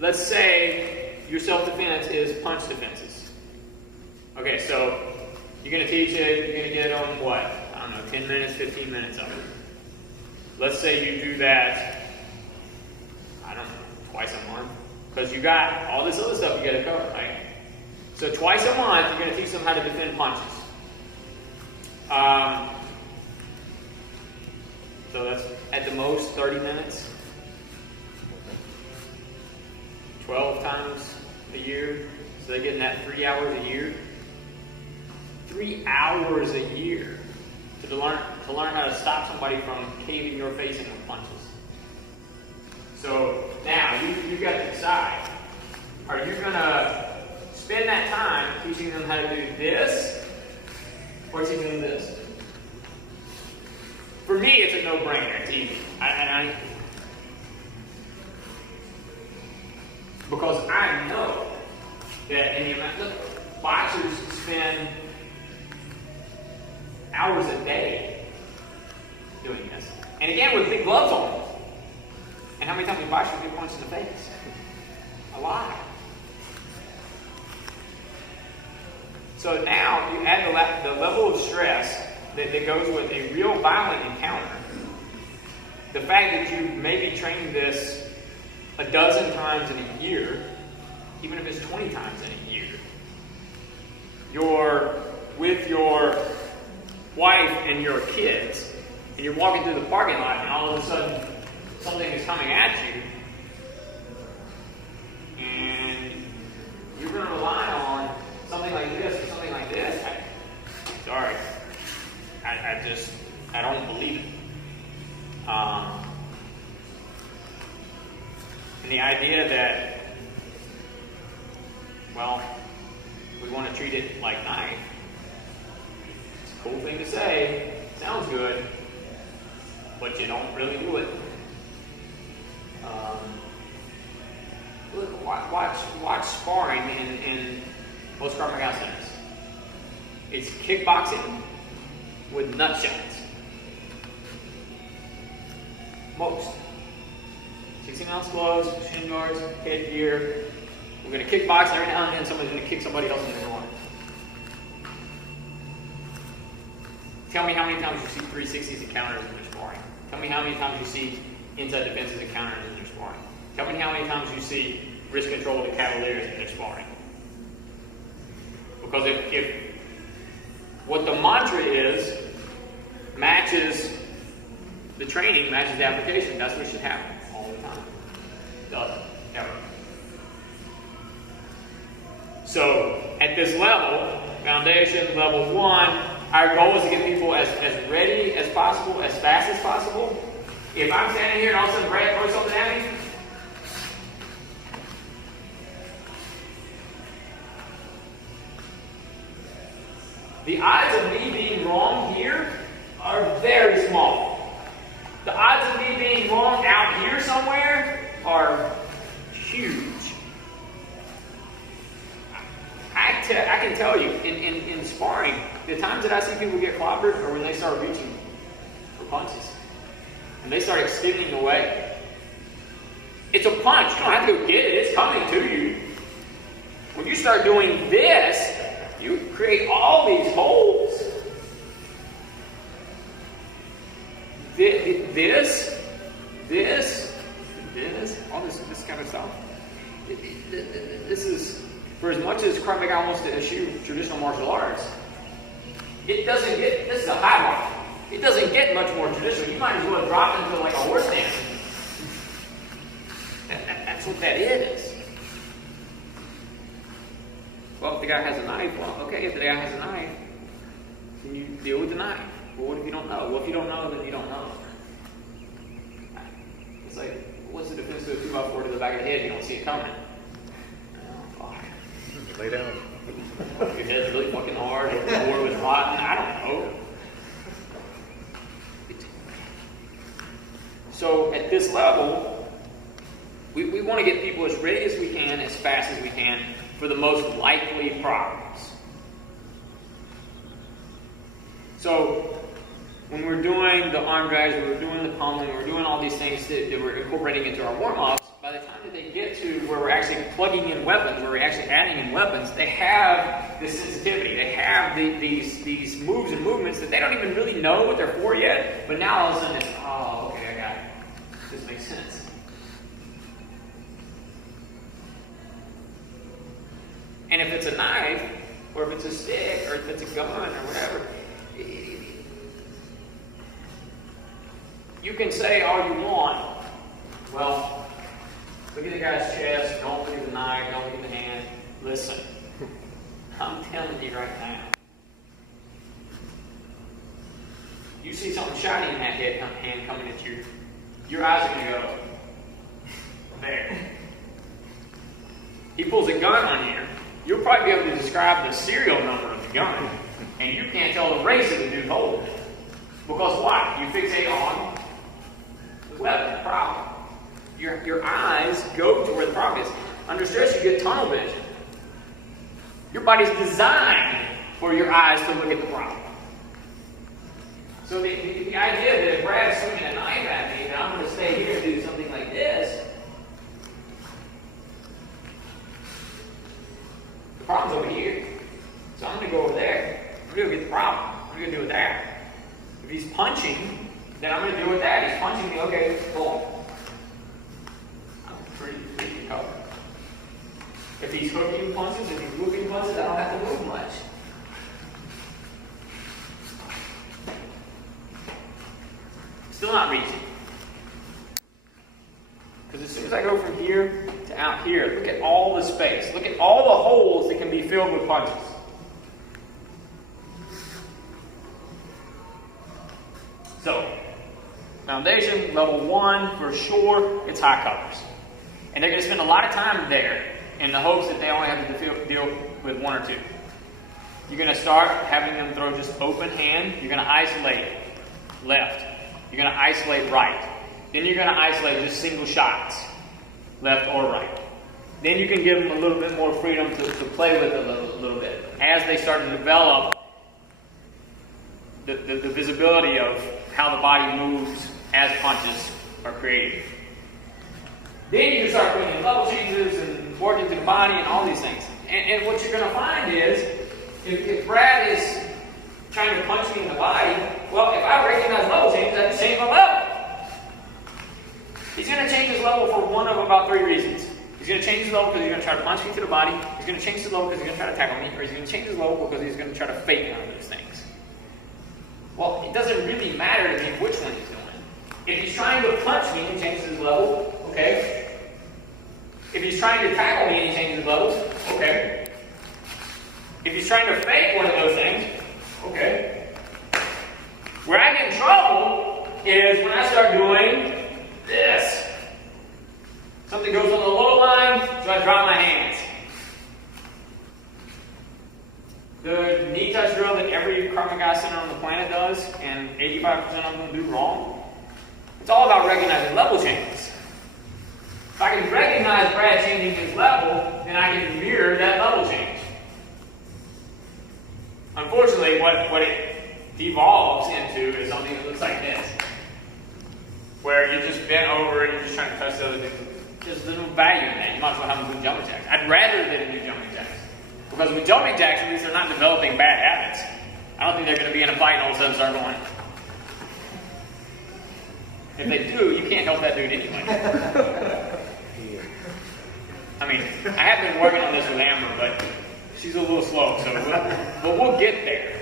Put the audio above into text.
Let's say your self-defense is punch defenses. Okay, so you're going to teach it, you're going to get on what? I don't know, 10 minutes, 15 minutes of it. Let's say you do that, I don't know, twice a month. Because you got all this other stuff you got to cover, right? So twice a month, you're going to teach them how to defend punches. So that's at the most 30 minutes. 12 times a year. So they're getting that 3 hours a year. 3 hours a year to learn how to stop somebody from caving your face in with punches. So now you've got to decide. Are you going to spend that time teaching them how to do this or teaching them this? For me, it's a no-brainer. It's easy. Because I know that in the amount, look, boxers spend hours a day doing this. And again, with big gloves on. And how many times do boxers get punched in the face? A lot. So now you add the level of stress that goes with a real violent encounter. The fact that you may be training this a dozen times in a year, even if it's 20 times in a year. You're with your wife and your kids, and you're walking through the parking lot, and all of a sudden something is coming at you, and you're going to rely on something like this or something like this. Sorry. I don't believe it. And the idea that, well, we want to treat it like knife. It's a cool thing to say. Sounds good. But you don't really do it. Look, watch sparring in most Krav Maga centers. It's kickboxing with nut shots. Most. 16-ounce gloves, shin guards, headgear. We're going to kickbox, and every now and then somebody's going to kick somebody else in the arm. Tell me how many times you see 360s and counters in your sparring. Tell me how many times you see inside defenses and counters in your sparring. Tell me how many times you see wrist control to cavaliers in their sparring. Because if what the mantra is matches the training, matches the application, that's what should happen all the time. It doesn't, ever. So at this level, foundation, level 1, our goal is to get people as ready as possible, as fast as possible. If I'm standing here and all of a sudden Brad throws something at me, the odds of me being wrong here are very small. The odds of me being wrong out here somewhere are huge. I can tell you, in sparring, the times that I see people get clobbered are when they start reaching for punches. And they start extending away. It's a punch. You don't have to go get it. It's coming to you. When you start doing this, you create all these holes. This, all this kind of stuff. This is, for as much as Krav Maga wants to eschew traditional martial arts, it doesn't get, this is a high bar. It doesn't get much more traditional. You might as well drop into like a horse dance. That's what that is. Well, if the guy has a knife, well, okay, if the guy has a knife, then you deal with the knife. Well, what if you don't know? Well, if you don't know, then you don't know. It's like, what's the difference to a 2x4 to the back of the head? You don't see it coming. Lay down. Your head's really fucking hard, or the floor was hot, and I don't know. So at this level, we want to get people as ready as we can, as fast as we can, for the most likely problems. So when we're doing the arm drags, when we're doing the pummeling, we're doing all these things that we're incorporating into our warm-ups, by the time that they get to where we're actually plugging in weapons, where we're actually adding in weapons, they have this sensitivity. They have these moves and movements that they don't even really know what they're for yet, but now all of a sudden it's, oh, okay, I got it. This makes sense. And if it's a knife, or if it's a stick, or if it's a gun, or whatever, you can say all you want. Well, look at the guy's chest, don't look at the knife, don't look at the hand. Listen, I'm telling you right now. You see something shiny in that hand coming at you, your eyes are going to go there. He pulls a gun on you, you'll probably be able to describe the serial number of the gun, and you can't tell the race of the dude holding it. Because why? You fixate on the weapon, the problem. Your eyes go to where the problem is. Under stress, you get tunnel vision. Your body's designed for your eyes to look at the problem. So the idea that if Brad's swinging a knife at me, that I'm going to stay here and do something like this, the problem's over here. So I'm going to go over there. I'm going to go get the problem. I'm going to deal with that. If he's punching, then I'm going to deal with that. He's punching me, okay, boom. I'm pretty covered. If he's hooking punches, if he's whipping punches, I don't have to move much. Still not reaching. Because as soon as I go from here to out here, look at all the space. Look at all the holes that can be filled with punches. So, foundation, level 1, for sure, it's high covers. And they're going to spend a lot of time there in the hopes that they only have to deal with 1 or 2. You're going to start having them throw just open hand. You're going to isolate left. You're going to isolate right. Then you're going to isolate just single shots, left or right. Then you can give them a little bit more freedom to play with it a little bit. As they start to develop the visibility of how the body moves as punches are created. Then you can start putting in level changes and working to the body and all these things. And what you're going to find is, if Brad is trying to punch me in the body, well, if I recognize level changes, I have to change my level. He's going to change his level for one of about 3 reasons. He's going to change his level because he's going to try to punch me to the body. He's going to change his level because he's going to try to tackle me. Or he's going to change his level because he's going to try to fake one of those things. Well, it doesn't really matter to me which one he's doing. If he's trying to punch me and he changes his level, okay. If he's trying to tackle me and he changes his level, okay. If he's trying to fake one of those things, okay. Where I get in trouble is when I start doing this. Something goes on the low line, so I drop my hands. The knee touch drill that every Krav Maga center on the planet does, and 85% of them do wrong, it's all about recognizing level changes. If I can recognize Brad changing his level, then I can mirror that level change. Unfortunately, what it devolves into is something that looks like this. Where you're just bent over and you're just trying to touch the other thing. There's no value in that. You might as well have them do jumping jacks. I'd rather they do jumping jacks. Because with jumping jacks, at least they're not developing bad habits. I don't think they're going to be in a fight and all of a sudden start going. If they do, you can't help that dude anyway. I mean, I have been working on this with Amber, but she's a little slow, so we'll get there.